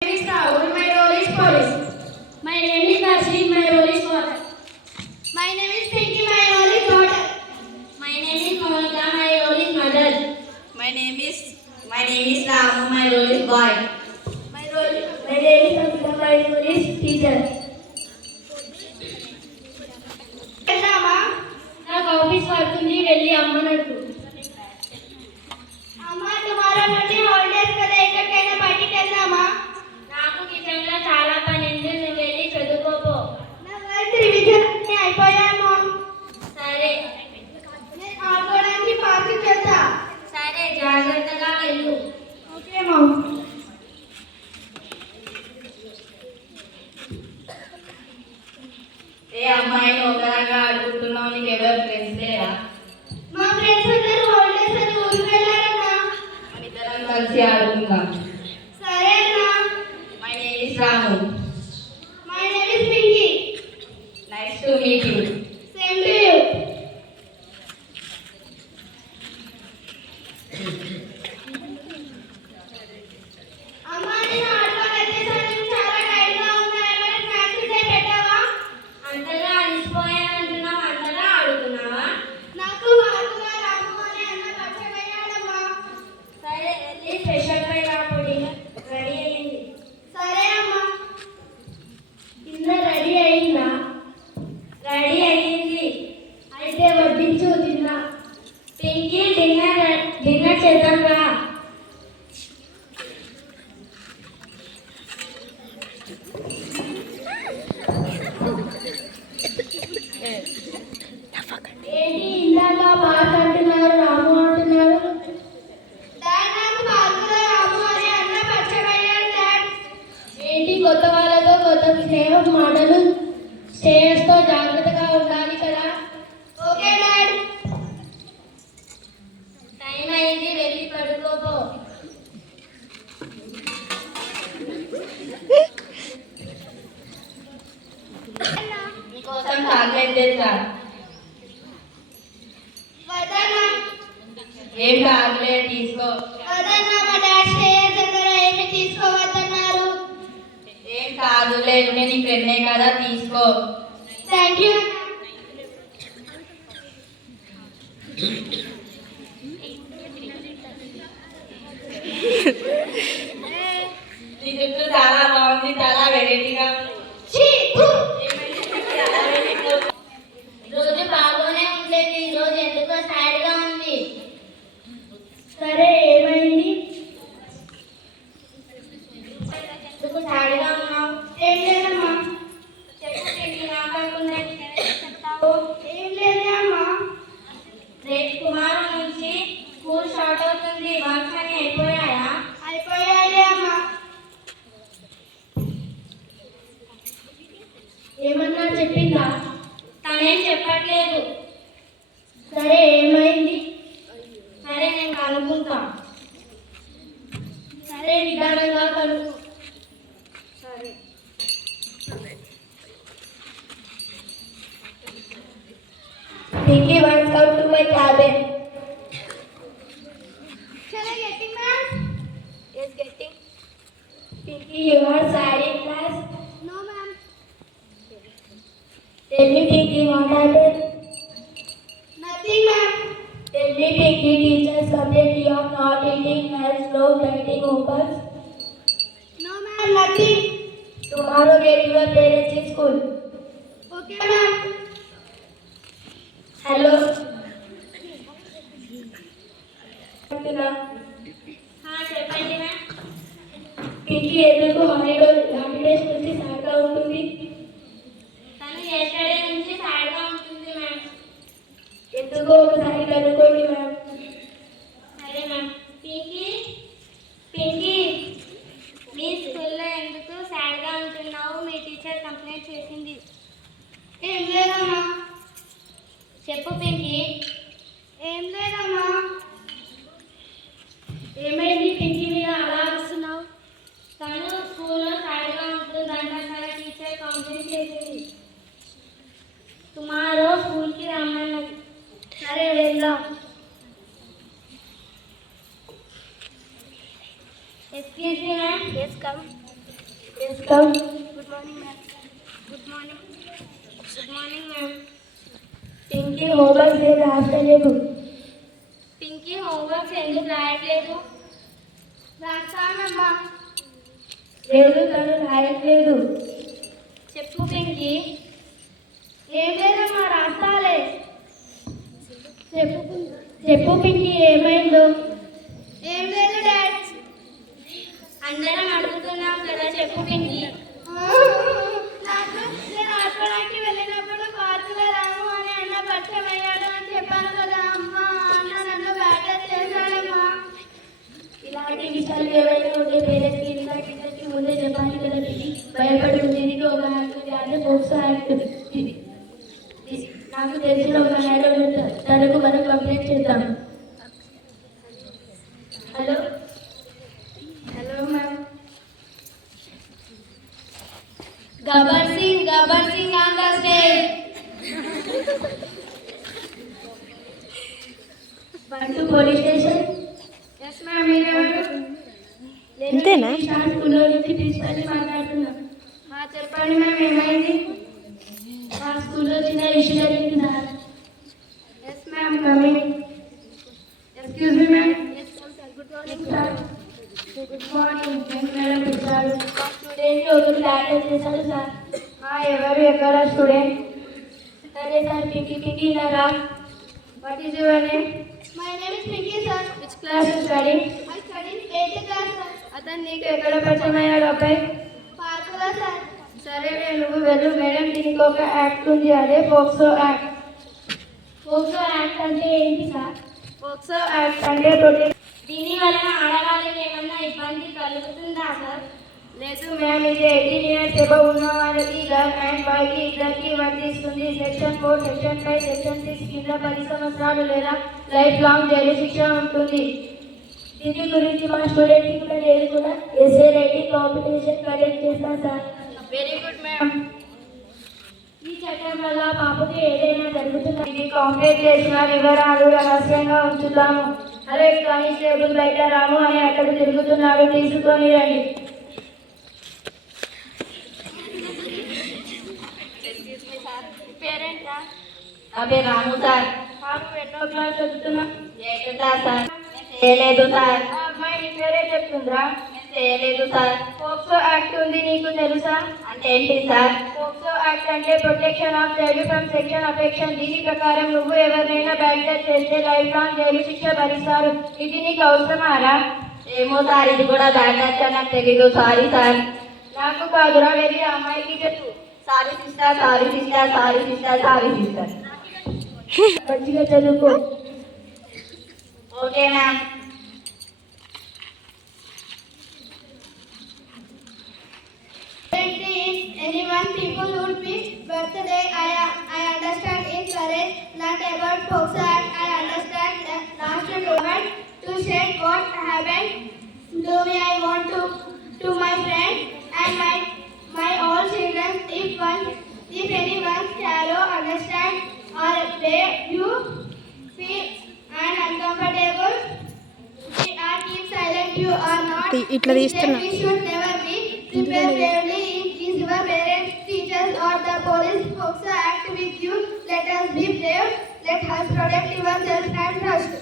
name is Rahul. My role is police. My name is Karshik. My role is water. My name is Pinky. My role is daughter. My name is Monica. My role is mother. My name is Ramu. My role is boy. My name is Amita. My role is teacher. వెళ్దామా? నాకు office work ఉంది, వెళ్ళి అమ్మని అడుగు. అమ్మ tomorrow నుండి holidays కదా, ఎక్కడికైనా బయటికి వెళ్దామా? నాకు కిచెన్లో చాలా పని ఉంది, నువ్వు వెళ్ళి చదువుకోపో. నా వర్క్ రివిజన్ అన్ని అయిపోయాము. సరే నేను ఆడుకోవడానికి పార్కుకి వెళ్తా. సరే, జాగ్రత్తగా వెళ్ళు. Okay ma'am. ఏ అమ్మాయి ఒకలాగా ఆడుకుంటున్నావు, నీకు ఎవరు ఫ్రెండ్స్ లేరా? మా ఫ్రెండ్స్ అందరూ హాలిడేస్ అని ఊరికి వెళ్ళారన్నా. మన ఇద్దరం కలిసి ఆడుకుందాం. సరే అన్నా. My name is Ramu. My name is Pinky. Nice to meet you. Same to you. అమ్మా నేను ఆడుకోలేదు, చాలా టైర్డ్గా ఉన్నాయి. మరి స్నాక్స్ ఉంటే పెట్టావా? అంతగా అలసిపోయానంటున్నావు, అంతగా ఆడుతున్నావా? నాకు మార్కుగా రాము అనే అన్న పరిచయం అయ్యాడమ్మా. సరే, వెళ్ళి ఫ్రెష్ అప్ అయి రాపడి. రెడీ అయ్యింది. సరే అమ్మా. కింద రెడీ అయిందా? రెడీ అయ్యింది. అయితే వడ్డించు, తిన్నా. పింకీ, డిన్నర్ చేద్దాం రా. ఏంటి ఇందాక పార్క్ అంటున్నారు, రాము అంటున్నారు? డాడ్ నాకు మార్కుగా రాము అనే అన్న పరిచయం అయ్యాడు డాడ్. ఏంటి కొత్త వాళ్ళతో కొత్త స్నేహం మాటలు? శ్రేయస్తో జాగ్రత్తగా ఉండాలి కదా. Okay dad. టైం అయింది, వెళ్ళి పడుకోపో. నీకోసం చాక్లెట్ తెచ్చా. వదన్నా. ఏం చాక్లెట్ తీసుకో. వదన్నా, మా డాడ్ స్టేయర్ దగ్గర ఏమి తీసుకోవద్దన్నారు. ఏం కాదులే, నేను నీ ఫ్రెండే కదా, తీసుకో. Thank you. నీ జుట్టు చాలా బాగుంది, చాలా వెరైటీగా ఉంది. రోజు బాగానే ఉండేది, ఈ రోజు ఎందుకో సాడ్ గా ఉంది. సరే, ఏమైంది? ఎందుకు సాడ్ గా ఉన్నావు? ఏం లేదమ్మా. చెప్పు పింకీ, నాకకుండా చెప్తావు. ఏం లేదే అమ్మా. రేపు కుమారు నుంచి స్కూల్ స్టార్ట్ అవుతుంది, వర్క్స్ అన్ని అయిపోయాయా? అయిపోయాయి అమ్మా. ఏమన్నా చెప్పిందా? తనేం చెప్పట్లేదు. సరే, ఏమైంది? సరే, నేను కనుక్కుంటా. సరే, నిదానంగా కనుక్కో. సరే. Pinky once come to my cabin. Shall I getting ma'am? Yes, getting. Pinky, you are sad in class. No ma'am. Tell me, Pinky, what happened? Nothing ma'am. Tell me, Pinky, teachers complain you are not eating well, slow, writing homework. No ma'am, nothing. Tomorrow get your parents in school. Okay ma'am. Hello. చెప్పండి ma'am. Pinky ఎందుకు holidays నుంచి సాడ్గా ఉంటుంది? తను yesterday నుంచి సాడ్గా ఉంటుంది ma'am. ఎందుకో ఒకసారి కనుక్కోండి మ్యామ్. సరే మ్యామ్. పింకీ, మీ స్కూల్లో ఎందుకు సాడ్గా ఉంటున్నావు? మీ టీచర్ కంప్లైంట్ చేసింది. ఏం లేదమ్మా. చెప్పు పింకీ. ఏం లేదమ్మా. ఏమైంది పింకీ మీద అలా వస్తున్నావు? తను స్కూల్లో సాడ్గా ఉంటుందంట, తన టీచర్ కంప్లైంట్ చేసింది. టుమారో స్కూల్కి రమ్మన్నది. సరే, వెళ్దాం. Excuse me, ma'am. Yes, come. Yes, come. Good morning, ma'am. Good morning. Good morning, ma'am. Pinky, homework లేదు రాస్తలేదు. పింకీ హోంవర్క్స్ ఎందుకు రాయట్లేదు? రాస్తానమ్మా. లేదు తను రాయట్లేదు. చెప్పు పింకీ. ఏం లేదమ్మా, రాస్తాలే. చెప్పు పింకీ ఏమైందో. ఏం లేదు డాడ్. అందరం అడుగుతున్నాం కదా, చెప్పు పింకీ. నేను ఆడుకోవడానికి వెళ్ళినప్పుడు పార్కులో రాము అని అన్న పరిచయం అయ్యాడు అని చెప్పాను కదా అమ్మా. అన్న నన్ను బ్యాటర్ చేశాడమ్మా. ఇలాంటి విషయాలు ఏవైనా ఉంటే పేరెంట్స్కి ఇంకా టీచర్స్కి ముందే చెప్పాలి కదా పింకీ. భయపడి దీనికి ఒక యాక్ట్ ఉంది, అదే పోక్సో యాక్ట్. నాకు తెలిసిన ఒక మేడం తనకు మనం కంప్లైంట్ చేద్దాం. Hello hello ma'am. Gabbar Singh on the stage. బంటు పోలీస్ స్టేషన్. ఎస్ మ్యామ్, మీరెవరు? ఇంతేనా? స్కూల్లో నుంచి ప్రిన్సిపల్ని మాట్లాడుతున్నా. చెప్పండి మ్యామ్, ఏమైంది? మా స్కూల్లో చిన్న ఇష్యూ జరిగింది sir. Yes ma'am, coming. Excuse me ma'am. Good morning sir. Good morning. Madam పిలిచాడు. మా స్టూడెంట్ ఒకరు ల్యాటర్ చేశాడు సార్. ఎవరు, ఎక్కడ స్టూడెంట్? సరే సార్, పింకీ ఇలా రా. What is your name? My name is Pinky sir. Which class you study? I study 8th class sir. అతను నీకు ఎక్కడ పరిచయం అయ్యాడు అబ్బాయి? పార్కులో సార్. సరే నువ్వు వెళ్ళు మేడం, దీనికి ఒక యాక్ట్ ఉంది, అదే పోక్సో యాక్ట్. పోక్సో యాక్ట్ అంటే ఏంటి సార్? పోక్సో యాక్ట్ అంటే దీని వలన ఆడవాళ్ళకి ఏమన్నా ఇబ్బంది కలుగుతుందా సార్? లేదు మ్యామ్, ఇది 18 years అబవ్ ఉన్న వాళ్ళకి గర్ల్ అండ్ బాయ్కి ఇద్దరికి వర్తిస్తుంది. సెక్షన్ 4, సెక్షన్ 5, సెక్షన్ 6 కింద 10 సంవత్సరాలు లేదా లైఫ్ లాంగ్ జైలు శిక్ష ఉంటుంది. దీని గురించి మా స్టూడెంట్కి కూడా నేను కూడా ఎస్ఏ రైటింగ్ కాంపిటీషన్ కండక్ట్ చేస్తాను సార్. Very good ma'am. ఈ చట్టం వల్ల పాపకి ఏదైనా జరుగుతుంది. ఇది కాంప్లైంట్ చేసిన వివరాలు రహస్యంగా ఉంచుతాము. అరే కానిస్టేబుల్ బయట రాము అని అక్కడ తిరుగుతున్నాడు, తీసుకొని రండి. పేరెంట్ రా. నా పేరు రాము సార్. పాప ఎన్నో క్లాస్ చదువుతున్నా? 8th class sir. నేను చేయలేదు సార్. ఆ అమ్మాయి నీ పేరే చెప్తుందిరా. నేను చేయలేదు సార్. పోక్సో యాక్ట్ ఉంది, నీకు తెలుసా? అంటే ఏంటి సార్? పోక్సో యాక్ట్ అంటే protection of child from section affection. దీని ప్రకారం నువ్వు ఎవరినైనా బ్యాక్డర్ చేస్తే లైఫ్ లాంగ్ జైలు శిక్ష భరిస్తారు. ఇది నీకు అవసరమారా? ఏమో సార్, ఇది కూడా బ్యాడ్ వచ్చా నాకు తెలీదు. Sorry sir. నాకు కాదురా, వెళ్ళి ఆ అమ్మాయికి చెప్పు. Sorry sister, sorry sister, sorry sister, sorry sister. మంచిగా చదువుకో. Okay ma'am. Anyone people would be birthday, I understand in courage, not about Poxo Act. I understand the last moment to share what happened to me. I want to my friend and my all children. If anyone shallow understand or way you feel uncomfortable, keep silent. You are not. We should never be. Prepare bravely in your parents, teachers, or the police. Poxo Act with you. Let us be brave. Let us protect yourself and trust.